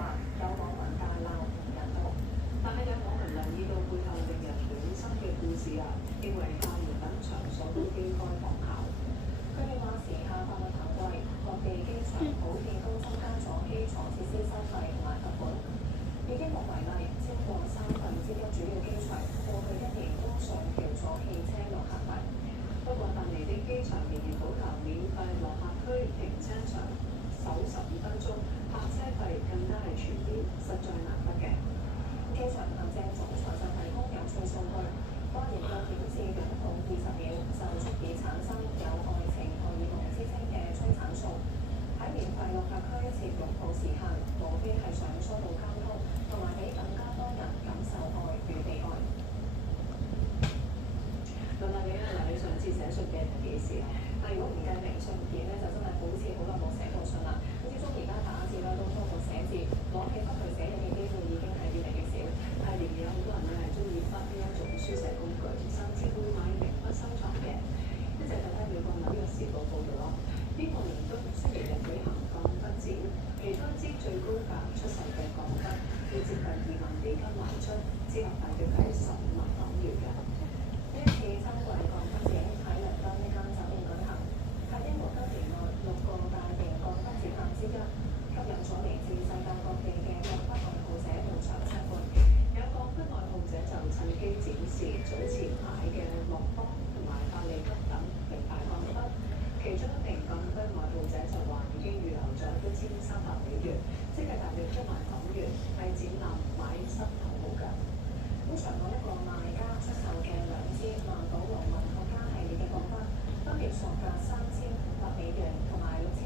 話，有網民大鬧同人道，但係有網民留意到背後令人暖心嘅故事啊，認為校園等場所都應該仿效。佢哋話時下法律行貴，各地機場普遍都增加咗基礎設施收費同埋罰款。以英國為例，超過1/3主要機場過去1年都上調咗汽車落客費。不過，但尼的機場仍然保留免費落客區停車場，首12分鐘泊車費更加係全免，實在難得嘅。機場行政總裁就提供有趣數據，該研究顯示擁抱20秒就足以產生有愛情荷爾蒙之稱嘅催產素。喺免費落客區設擁抱時限，無非係想疏導交通，同埋俾更加多人感受愛與被愛。問下你啊，嗱，你上次寫信嘅係幾時啊？但如果唔計明信片咧，就真係好似好耐冇寫過信啦。咁始終而家打字啦，都多過寫字，攞起筆去寫嘢嘅機會已經係越嚟越少。係仍然有好多人咧係中意筆呢一種書寫工具，甚至會買名筆收藏嘅。一隻就睇美國紐約時報報導咯，呢個年度星期日舉行鋼筆展，其中一支最高價出售嘅鋼筆要接近2萬美金賣出，折合大約係15萬港元嘅。呢一次珍貴鋼筆展喺倫敦一間酒店舉行，係英國今年內6個大型鋼筆展覽之一，吸引咗嚟自世界各地嘅鋼筆愛好者到場參觀。有鋼筆愛好者就趁機展示早前買嘅莫邦同埋法利吉等名牌鋼筆，其中一名鋼筆愛好者就話已經預留咗1300美元，即係大約1萬港元，係展覽買新頭號嘅。咁場內一個賣家出售嘅2支萬寶龍文學家系列嘅鋼筆，分別索價3500美元同埋6000